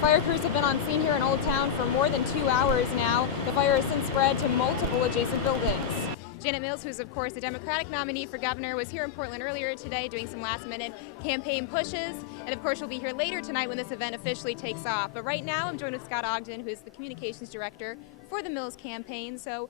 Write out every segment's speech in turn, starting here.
Fire crews have been on scene here in Old Town for more than 2 hours now. The fire has since spread to multiple adjacent buildings. Janet Mills, who's of course the Democratic nominee for governor, was here in Portland earlier today doing some last-minute campaign pushes. And of course she'll be here later tonight when this event officially takes off. But right now I'm joined with Scott Ogden, who's the communications director for the Mills campaign. So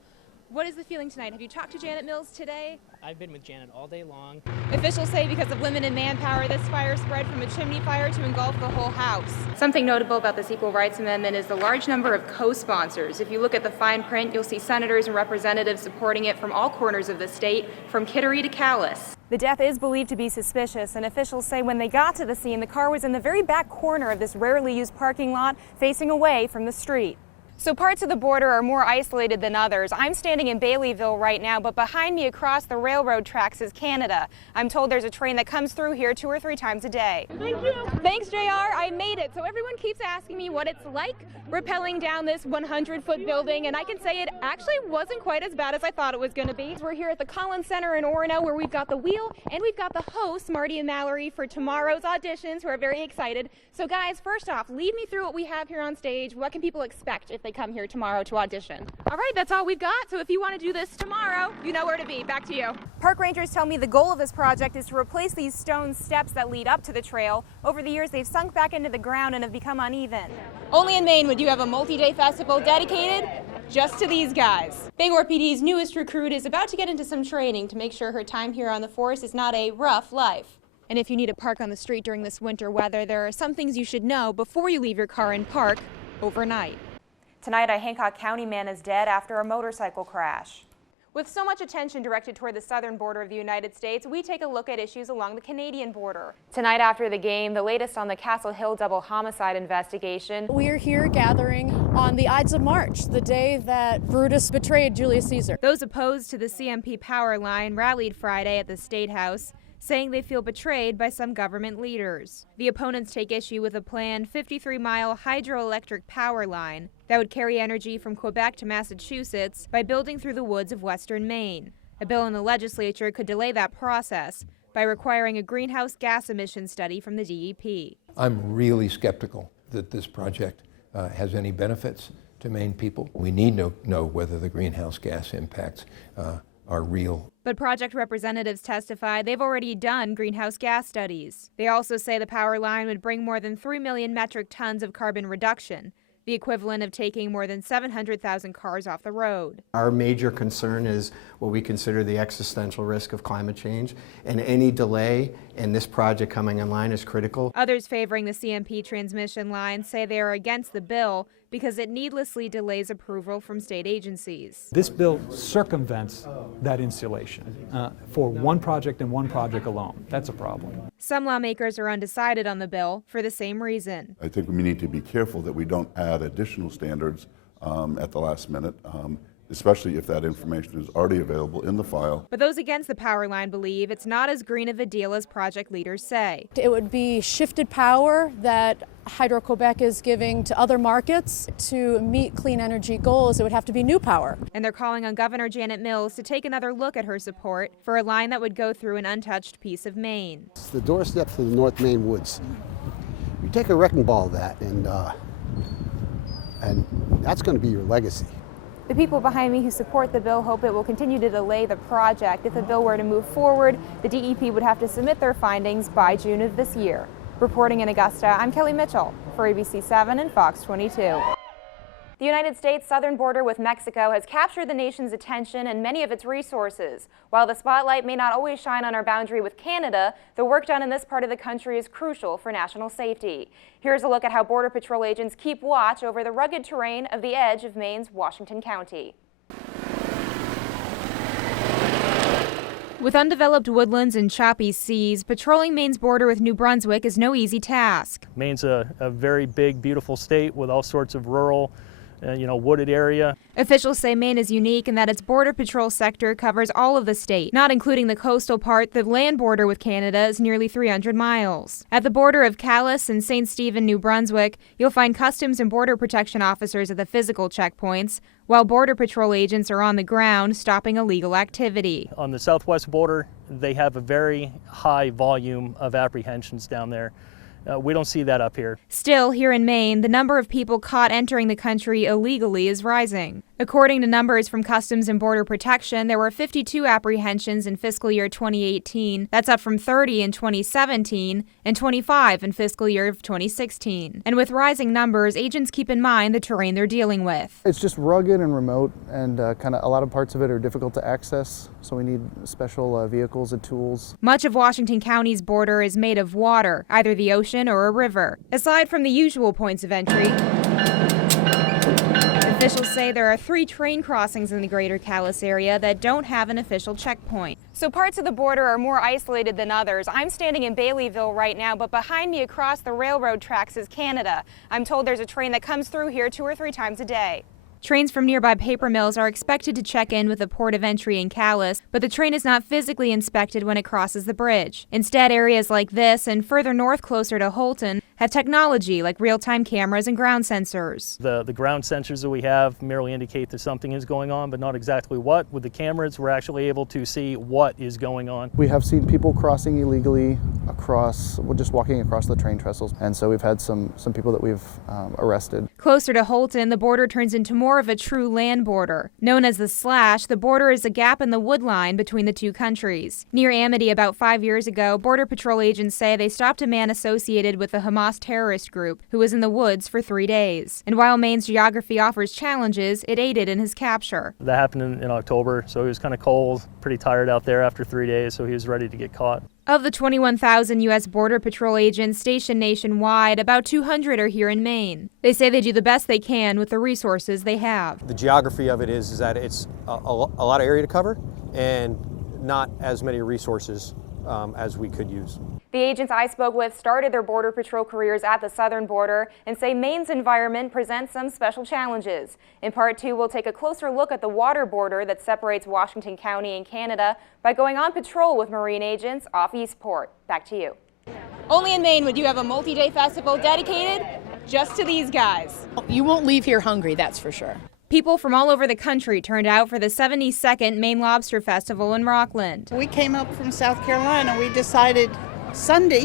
what is the feeling tonight? Have you talked to Janet Mills today? I've been with Janet all day long. Officials say because of limited manpower, this fire spread from a chimney fire to engulf the whole house. Something notable about this Equal Rights Amendment is the large number of co-sponsors. If you look at the fine print, you'll see senators and representatives supporting it from all corners of the state, from Kittery to Calais. The death is believed to be suspicious, and officials say when they got to the scene, the car was in the very back corner of this rarely used parking lot, facing away from the street. So parts of the border are more isolated than others. I'm standing in Baileyville right now, but behind me across the railroad tracks is Canada. I'm told there's a train that comes through here 2 or 3 times a day. Thank you. Thanks, JR. I made it. So everyone keeps asking me what it's like rappelling down this 100-foot building, and I can say it actually wasn't quite as bad as I thought it was going to be. We're here at the Collins Center in Orono, where we've got the wheel and we've got the hosts, Marty and Mallory, for tomorrow's auditions, who are very excited. So guys, first off, lead me through what we have here on stage. What can people expect if they come here tomorrow to audition? All right, that's all we've got. So if you want to do this tomorrow, you know where to be. Back to you. Park rangers tell me the goal of this project is to replace these stone steps that lead up to the trail. Over the years, they've sunk back into the ground and have become uneven. Only in Maine would you have a multi-day festival dedicated just to these guys. Bangor PD's newest recruit is about to get into some training to make sure her time here on the force is not a rough life. And if you need to park on the street during this winter weather, there are some things you should know before you leave your car in park overnight. Tonight, a Hancock County man is dead after a motorcycle crash. With so much attention directed toward the southern border of the United States, we take a look at issues along the Canadian border. Tonight after the game, the latest on the Castle Hill double homicide investigation. We are here gathering on the Ides of March, the day that Brutus betrayed Julius Caesar. Those opposed to the CMP power line rallied Friday at the State House, saying they feel betrayed by some government leaders. The opponents take issue with a planned 53-mile hydroelectric power line that would carry energy from Quebec to Massachusetts by building through the woods of western Maine. A bill in the legislature could delay that process by requiring a greenhouse gas emission study from the DEP. I'm really skeptical that this project has any benefits to Maine people. We need to know whether the greenhouse gas impacts are real. But project representatives testify they've already done greenhouse gas studies. They also say the power line would bring more than 3 million metric tons of carbon reduction, the equivalent of taking more than 700,000 cars off the road. Our major concern is what we consider the existential risk of climate change, and any delay in this project coming online is critical. Others favoring the CMP transmission line say they are against the bill because it needlessly delays approval from state agencies. This bill circumvents that insulation for one project and one project alone. That's a problem. Some lawmakers are undecided on the bill for the same reason. I think we need to be careful that we don't add additional standards at the last minute, especially if that information is already available in the file. But those against the power line believe it's not as green of a deal as project leaders say. It would be shifted power that Hydro-Quebec is giving to other markets to meet clean energy goals. It would have to be new power. And they're calling on Governor Janet Mills to take another look at her support for a line that would go through an untouched piece of Maine. It's the doorstep to the North Maine woods. You take a wrecking ball of that, and that's going to be your legacy. The people behind me who support the bill hope it will continue to delay the project. If the bill were to move forward, the DEP would have to submit their findings by June of this year. Reporting in Augusta, I'm Kelly Mitchell for ABC 7 and Fox 22. The United States' southern border with Mexico has captured the nation's attention and many of its resources. While the spotlight may not always shine on our boundary with Canada, the work done in this part of the country is crucial for national safety. Here's a look at how Border Patrol agents keep watch over the rugged terrain of the edge of Maine's Washington County. With undeveloped woodlands and choppy seas, patrolling Maine's border with New Brunswick is no easy task. Maine's a very big, beautiful state with all sorts of rural wooded area. Officials say Maine is unique in that its border patrol sector covers all of the state, not including the coastal part. The land border with Canada is nearly 300 miles. At the border of Calais and St. Stephen, New Brunswick, you'll find Customs and Border Protection officers at the physical checkpoints, while Border Patrol agents are on the ground stopping illegal activity. On the southwest border, they have a very high volume of apprehensions down there. We don't see that up here. Still, here in Maine, the number of people caught entering the country illegally is rising. According to numbers from Customs and Border Protection, there were 52 apprehensions in fiscal year 2018. That's up from 30 in 2017 and 25 in fiscal year 2016. And with rising numbers, agents keep in mind the terrain they're dealing with. It's just rugged and remote, and kind of a lot of parts of it are difficult to access, so we need special vehicles and tools. Much of Washington County's border is made of water, either the ocean or a river. Aside from the usual points of entry, officials say there are 3 train crossings in the greater Calais area that don't have an official checkpoint. So parts of the border are more isolated than others. I'm standing in Baileyville right now, but behind me across the railroad tracks is Canada. I'm told there's a train that comes through here 2 or 3 times a day. Trains from nearby paper mills are expected to check in with the port of entry in Calais, but the train is not physically inspected when it crosses the bridge. Instead, areas like this and further north closer to Houlton have technology like real-time cameras and ground sensors. The ground sensors that we have merely indicate that something is going on, but not exactly what. With the cameras, we're actually able to see what is going on. We have seen people crossing illegally just walking across the train trestles, and so we've had some people that we've arrested. Closer to Houlton, the border turns into more of a true land border. Known as the Slash, the border is a gap in the wood line between the 2 countries. Near Amity about 5 years ago, Border Patrol agents say they stopped a man associated with the Hamas terrorist group who was in the woods for 3 days. And while Maine's geography offers challenges, it aided in his capture. That happened in October, so he was kind of cold, pretty tired out there after 3 days, so he was ready to get caught. Of the 21,000 U.S. Border Patrol agents stationed nationwide, about 200 are here in Maine. They say they do the best they can with the resources they have. The geography of it is that it's a lot of area to cover and not as many resources as we could use. The agents I spoke with started their Border Patrol careers at the southern border and say Maine's environment presents some special challenges. In part 2, we'll take a closer look at the water border that separates Washington County and Canada by going on patrol with Marine agents off Eastport. Back to you. Only in Maine would you have a multi-day festival dedicated just to these guys. You won't leave here hungry, that's for sure. People from all over the country turned out for the 72nd Maine Lobster Festival in Rockland. We came up from South Carolina. We decided Sunday,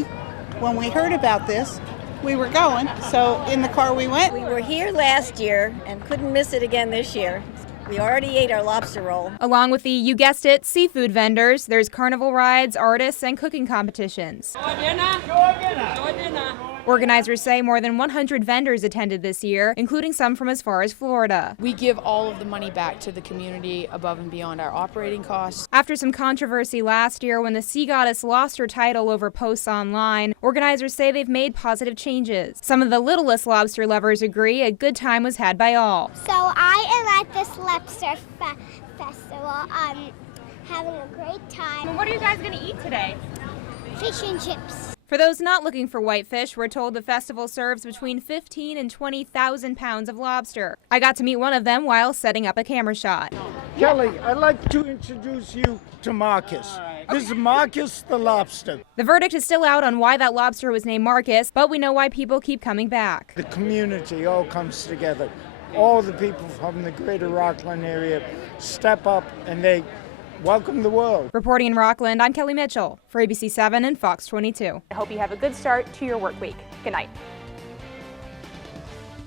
when we heard about this, we were going. So in the car we went. We were here last year and couldn't miss it again this year. We already ate our lobster roll. Along with the, you guessed it, seafood vendors, there's carnival rides, artists, and cooking competitions. Organizers say more than 100 vendors attended this year, including some from as far as Florida. We give all of the money back to the community above and beyond our operating costs. After some controversy last year when the Sea Goddess lost her title over posts online, organizers say they've made positive changes. Some of the littlest lobster lovers agree a good time was had by all. So I am at this lobster festival, having a great time. Well, what are you guys going to eat today? Fish and chips. For those not looking for whitefish, we're told the festival serves between 15 and 20,000 pounds of lobster. I got to meet one of them while setting up a camera shot. Kelly, I'd like to introduce you to Marcus. This is Marcus the lobster. The verdict is still out on why that lobster was named Marcus, but we know why people keep coming back. The community all comes together. All the people from the greater Rockland area step up and they welcome the world. Reporting in Rockland, I'm Kelly Mitchell for ABC 7 and Fox 22. I hope you have a good start to your work week. Good night.